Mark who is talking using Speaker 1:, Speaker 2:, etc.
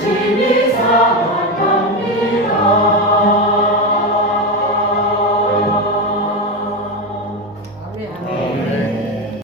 Speaker 1: Sing